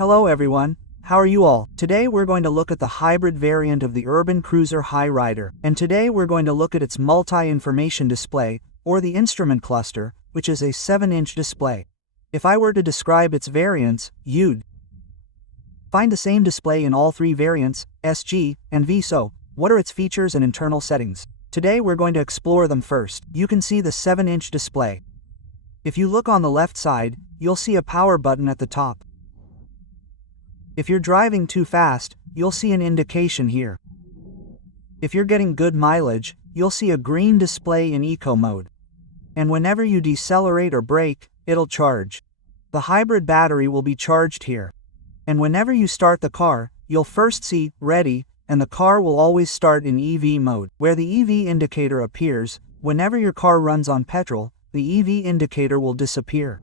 Hello everyone, how are you all? Today we're going to look at the hybrid variant of the urban cruiser Hyryder, and today we're going to look at its multi-information display, or the instrument cluster, which is a 7-inch display. If I were to describe its variants, you'd find the same display in all three variants, SG and V. So, what are its features and internal settings? Today we're going to explore them first. You can see the 7-inch display. If you look on the left side, you'll see a power button at the top. If you're driving too fast, you'll see an indication here. If you're getting good mileage, you'll see a green display in eco mode. And whenever you decelerate or brake, it'll charge. The hybrid battery will be charged here. And whenever you start the car, you'll first see ready, and the car will always start in EV mode, where the EV indicator appears. Whenever your car runs on petrol, the EV indicator will disappear.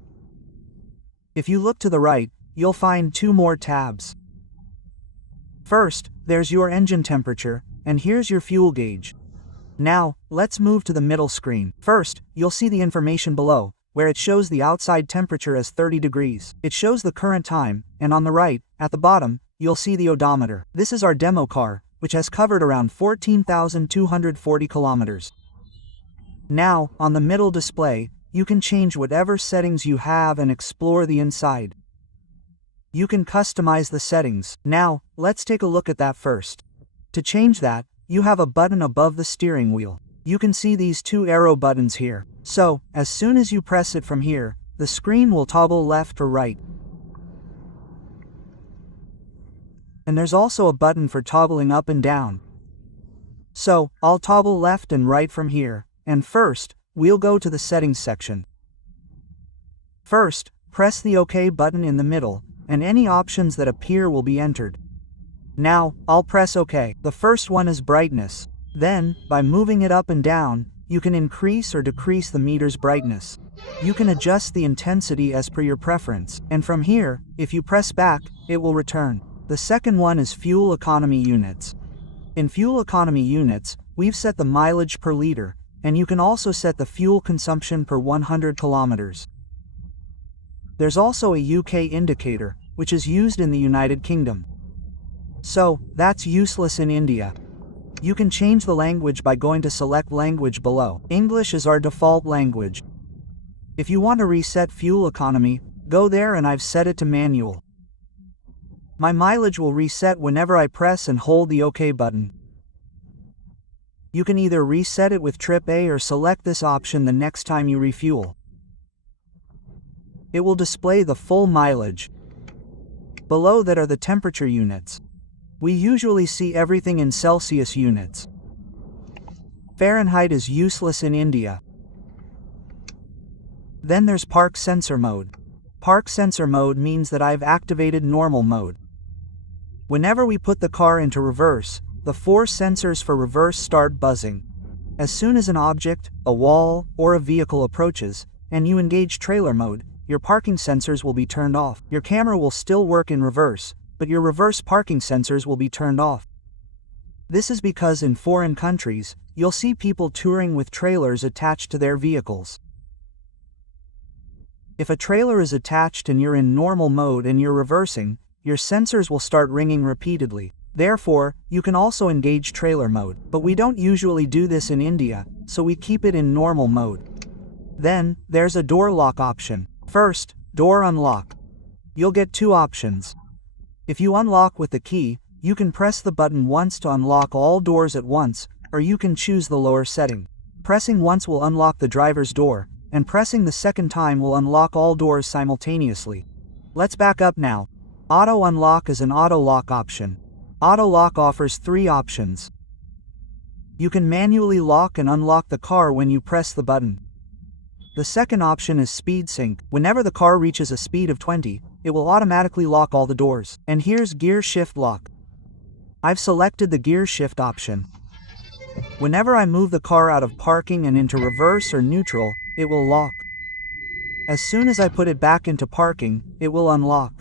If you look to the right, you'll find two more tabs. First, there's your engine temperature, and here's your fuel gauge. Now, let's move to the middle screen. First, you'll see the information below, where it shows the outside temperature as 30 degrees. It shows the current time, and on the right, at the bottom, you'll see the odometer. This is our demo car, which has covered around 14,240 kilometers. Now, on the middle display, you can change whatever settings you have and explore the inside. You can customize the settings. Now, let's take a look at that first. To change that, you have a button above the steering wheel. You can see these two arrow buttons here. So, as soon as you press it from here, the screen will toggle left or right. And there's also a button for toggling up and down. So, I'll toggle left and right from here, and first, we'll go to the settings section. First, press the OK button in the middle, and any options that appear will be entered. Now, I'll press OK. The first one is brightness. Then, by moving it up and down, you can increase or decrease the meter's brightness. You can adjust the intensity as per your preference, and from here, if you press back, it will return. The second one is fuel economy units. In fuel economy units, we've set the mileage per liter, and you can also set the fuel consumption per 100 kilometers. There's also a UK indicator, which is used in the United Kingdom. So, that's useless in India. You can change the language by going to select language below. English is our default language. If you want to reset fuel economy, go there and I've set it to manual. My mileage will reset whenever I press and hold the OK button. You can either reset it with Trip A or select this option the next time you refuel. It will display the full mileage. Below that are the temperature units. We usually see everything in Celsius units. Fahrenheit is useless in India. Then there's park sensor mode. Park sensor mode means that I've activated normal mode. Whenever we put the car into reverse, the 4 sensors for reverse start buzzing. As soon as an object, a wall, or a vehicle approaches, and you engage trailer mode, your parking sensors will be turned off. Your camera will still work in reverse, but your reverse parking sensors will be turned off. This is because in foreign countries, you'll see people touring with trailers attached to their vehicles. If a trailer is attached and you're in normal mode and you're reversing, your sensors will start ringing repeatedly. Therefore, you can also engage trailer mode. But we don't usually do this in India, so we keep it in normal mode. Then, there's a door lock option. First, door unlock. You'll get 2 options. If you unlock with the key, you can press the button once to unlock all doors at once, or you can choose the lower setting. Pressing once will unlock the driver's door, and pressing the second time will unlock all doors simultaneously. Let's back up now. Auto unlock is an auto lock option. Auto lock offers 3 options. You can manually lock and unlock the car when you press the button. The second option is speed sync. Whenever the car reaches a speed of 20, it will automatically lock all the doors. And here's gear shift lock. I've selected the gear shift option. Whenever I move the car out of parking and into reverse or neutral, it will lock. As soon as I put it back into parking, it will unlock.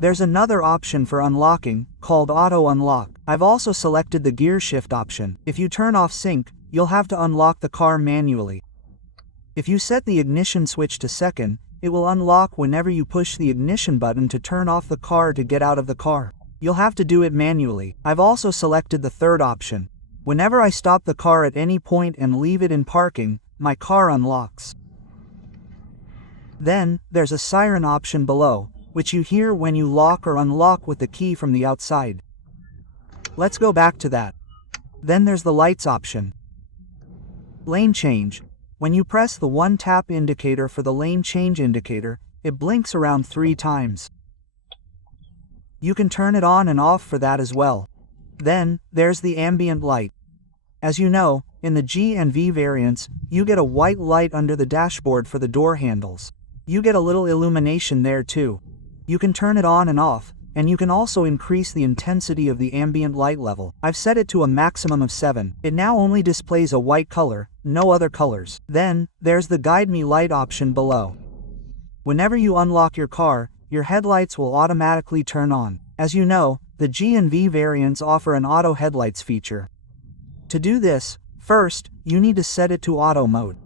There's another option for unlocking, called auto unlock. I've also selected the gear shift option. If you turn off sync, you'll have to unlock the car manually. If you set the ignition switch to second, it will unlock whenever you push the ignition button to turn off the car to get out of the car. You'll have to do it manually. I've also selected the third option. Whenever I stop the car at any point and leave it in parking, my car unlocks. Then, there's a siren option below, which you hear when you lock or unlock with the key from the outside. Let's go back to that. Then there's the lights option. Lane change. When you press the one-tap indicator for the lane change indicator, it blinks around 3 times. You can turn it on and off for that as well. Then, there's the ambient light. As you know, in the G and V variants, you get a white light under the dashboard for the door handles. You get a little illumination there too. You can turn it on and off, and you can also increase the intensity of the ambient light level. I've set it to a maximum of 7. It now only displays a white color, no other colors. Then, there's the Guide Me light option below. Whenever you unlock your car, your headlights will automatically turn on. As you know, the G and V variants offer an auto headlights feature. To do this, first, you need to set it to auto mode.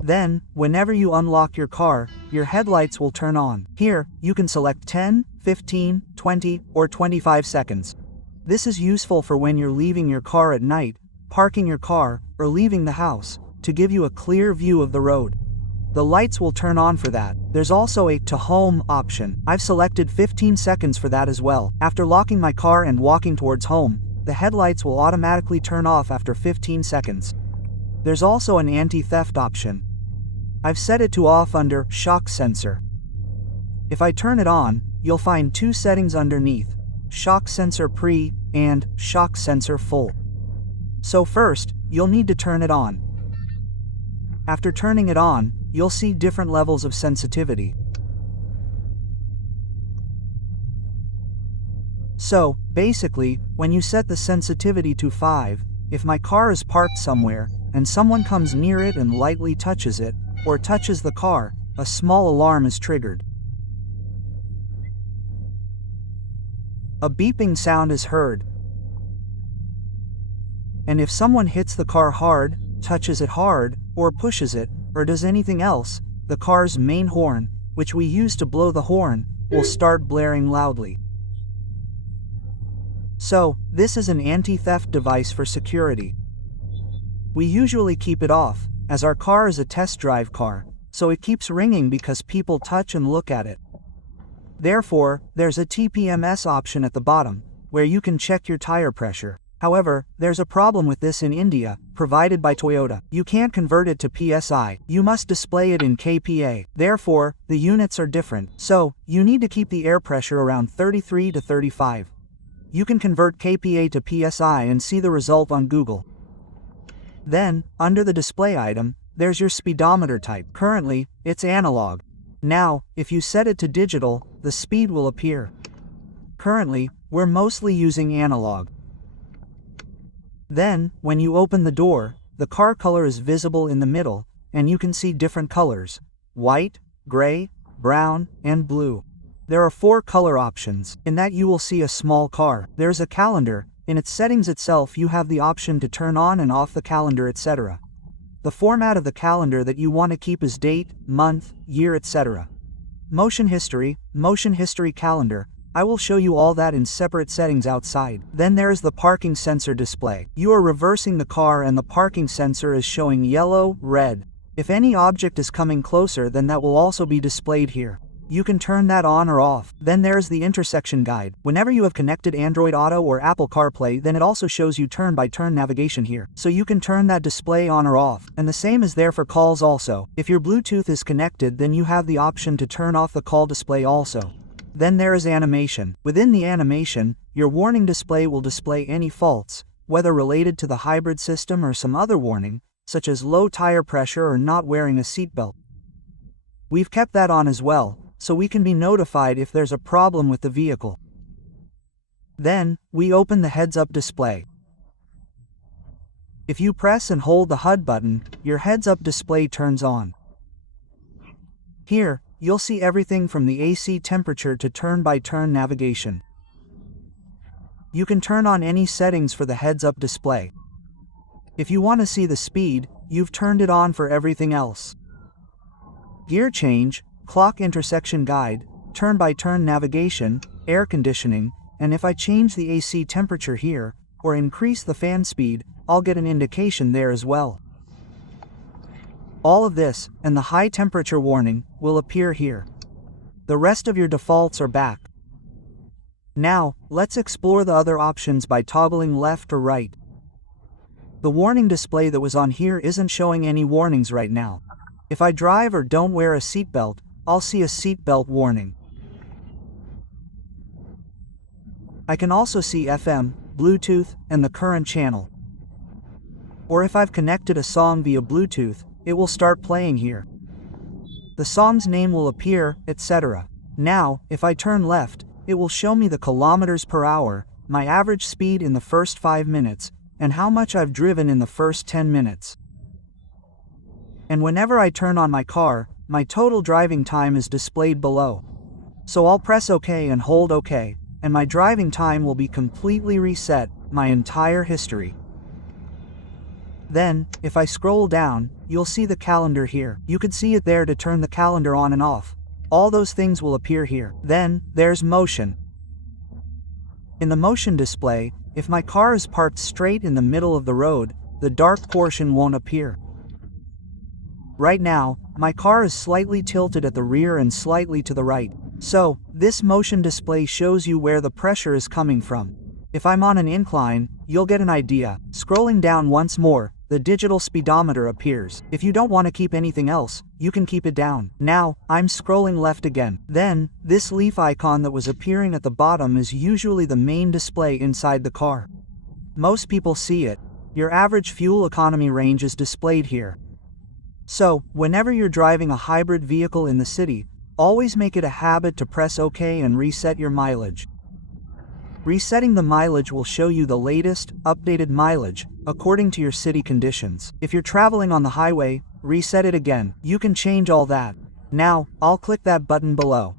Then, whenever you unlock your car, your headlights will turn on. Here, you can select 10, 15, 20, or 25 seconds. This is useful for when you're leaving your car at night, parking your car, or leaving the house, to give you a clear view of the road. The lights will turn on for that. There's also a to home option. I've selected 15 seconds for that as well. After locking my car and walking towards home, the headlights will automatically turn off after 15 seconds. There's also an anti-theft option. I've set it to off under shock sensor. If I turn it on, you'll find 2 settings underneath, shock sensor pre and shock sensor full. So first, you'll need to turn it on. After turning it on, you'll see different levels of sensitivity. So, basically, when you set the sensitivity to 5, if my car is parked somewhere, and someone comes near it and lightly touches it, or touches the car, a small alarm is triggered. A beeping sound is heard. And if someone hits the car hard, touches it hard, or pushes it, or does anything else, the car's main horn, which we use to blow the horn, will start blaring loudly. So, this is an anti-theft device for security. We usually keep it off, as our car is a test drive car, so it keeps ringing because people touch and look at it. Therefore, there's a TPMS option at the bottom, where you can check your tire pressure. However, there's a problem with this in India, provided by Toyota. You can't convert it to PSI, you must display it in kPa. Therefore, the units are different, so, you need to keep the air pressure around 33 to 35. You can convert kPa to PSI and see the result on Google. Then, under the display item, there's your speedometer type. Currently, it's analog. Now, if you set it to digital, the speed will appear. Currently, we're mostly using analog. Then, when you open the door, the car color is visible in the middle, and you can see different colors: white, gray, brown, and blue. There are 4 color options. In that you will see a small car. There's a calendar. In its settings itself you have the option to turn on and off the calendar, etc. The format of the calendar that you want to keep is date, month, year, etc. Motion history calendar. I will show you all that in separate settings outside. Then there is the parking sensor display. You are reversing the car and the parking sensor is showing yellow, red. If any object is coming closer, then that will also be displayed here. You can turn that on or off. Then there's the intersection guide. Whenever you have connected Android Auto or Apple CarPlay, then it also shows you turn-by-turn navigation here. So you can turn that display on or off. And the same is there for calls also. If your Bluetooth is connected, then you have the option to turn off the call display also. Then there is animation. Within the animation, your warning display will display any faults, whether related to the hybrid system or some other warning, such as low tire pressure or not wearing a seatbelt. We've kept that on as well, so we can be notified if there's a problem with the vehicle. Then, we open the heads-up display. If you press and hold the HUD button, your heads-up display turns on. Here, you'll see everything from the AC temperature to turn-by-turn navigation. You can turn on any settings for the heads-up display. If you want to see the speed, you've turned it on for everything else. Gear change. clock intersection guide, turn-by-turn navigation, air conditioning, and if I change the AC temperature here, or increase the fan speed, I'll get an indication there as well. All of this, and the high temperature warning, will appear here. The rest of your defaults are back. Now, let's explore the other options by toggling left or right. The warning display that was on here isn't showing any warnings right now. If I drive or don't wear a seatbelt, I'll see a seatbelt warning. I can also see FM, Bluetooth, and the current channel. Or if I've connected a song via Bluetooth, it will start playing here. The song's name will appear, etc. Now, if I turn left, it will show me the kilometers per hour, my average speed in the first 5 minutes, and how much I've driven in the first 10 minutes. And whenever I turn on my car, my total driving time is displayed below. So I'll press OK and hold OK, and my driving time will be completely reset, my entire history. Then, if I scroll down, you'll see the calendar here. You could see it there to turn the calendar on and off. All those things will appear here. Then, there's motion. In the motion display, if my car is parked straight in the middle of the road, the dark portion won't appear. Right now, my car is slightly tilted at the rear and slightly to the right. So, this motion display shows you where the pressure is coming from. If I'm on an incline, you'll get an idea. Scrolling down once more, the digital speedometer appears. If you don't want to keep anything else, you can keep it down. Now, I'm scrolling left again. Then, this leaf icon that was appearing at the bottom is usually the main display inside the car. Most people see it. Your average fuel economy range is displayed here. So, whenever you're driving a hybrid vehicle in the city, always make it a habit to press OK and reset your mileage. Resetting the mileage will show you the latest, updated mileage, according to your city conditions. If you're traveling on the highway, reset it again. You can change all that. Now, I'll click that button below.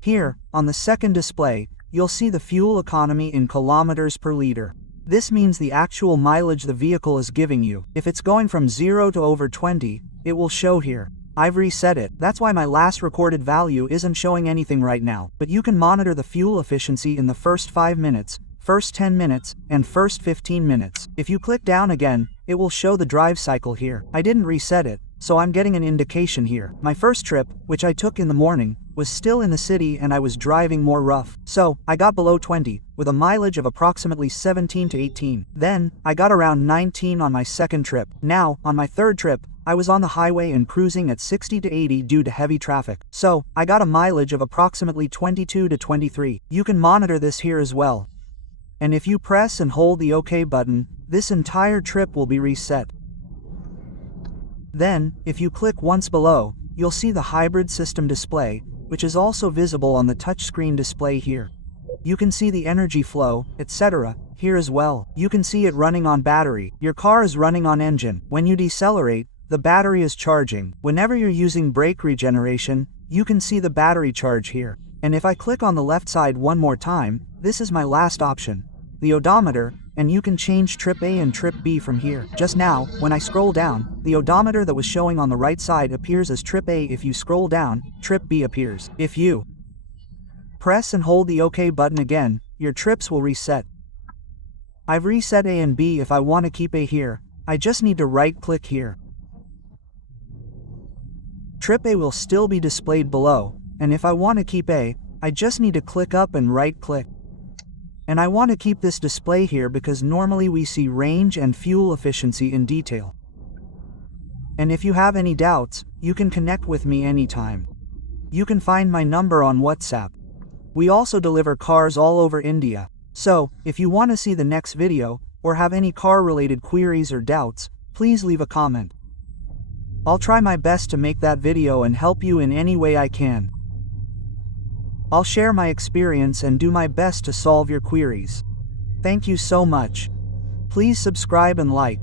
Here, on the second display, you'll see the fuel economy in kilometers per liter. This means the actual mileage the vehicle is giving you. If it's going from 0 to over 20, it will show here. I've reset it. That's why my last recorded value isn't showing anything right now. But you can monitor the fuel efficiency in the first 5 minutes, first 10 minutes, and first 15 minutes. If you click down again, it will show the drive cycle here. I didn't reset it, so I'm getting an indication here. My first trip, which I took in the morning, was still in the city and I was driving more rough. So, I got below 20, with a mileage of approximately 17 to 18. Then, I got around 19 on my second trip. Now, on my third trip, I was on the highway and cruising at 60 to 80 due to heavy traffic. So, I got a mileage of approximately 22 to 23. You can monitor this here as well. And if you press and hold the OK button, this entire trip will be reset. Then, if you click once below, you'll see the hybrid system display, which is also visible on the touchscreen display here. You can see the energy flow, etc., here as well. You can see it running on battery. Your car is running on engine. When you decelerate, the battery is charging. Whenever you're using brake regeneration, you can see the battery charge here. And if I click on the left side one more time, this is my last option, the odometer, and you can change trip A and trip B from here. Just now, when I scroll down, the odometer that was showing on the right side appears as trip A. If you scroll down, trip B appears. If you press and hold the OK button again, your trips will reset. I've reset A and B. If I want to keep A here, I just need to right-click here. Trip A will still be displayed below, and if I want to keep A, I just need to click up and right-click. And I want to keep this display here because normally we see range and fuel efficiency in detail. And if you have any doubts, you can connect with me anytime. You can find my number on WhatsApp. We also deliver cars all over India. So, if you want to see the next video, or have any car-related queries or doubts, please leave a comment. I'll try my best to make that video and help you in any way I can. I'll share my experience and do my best to solve your queries. Thank you so much. Please subscribe and like.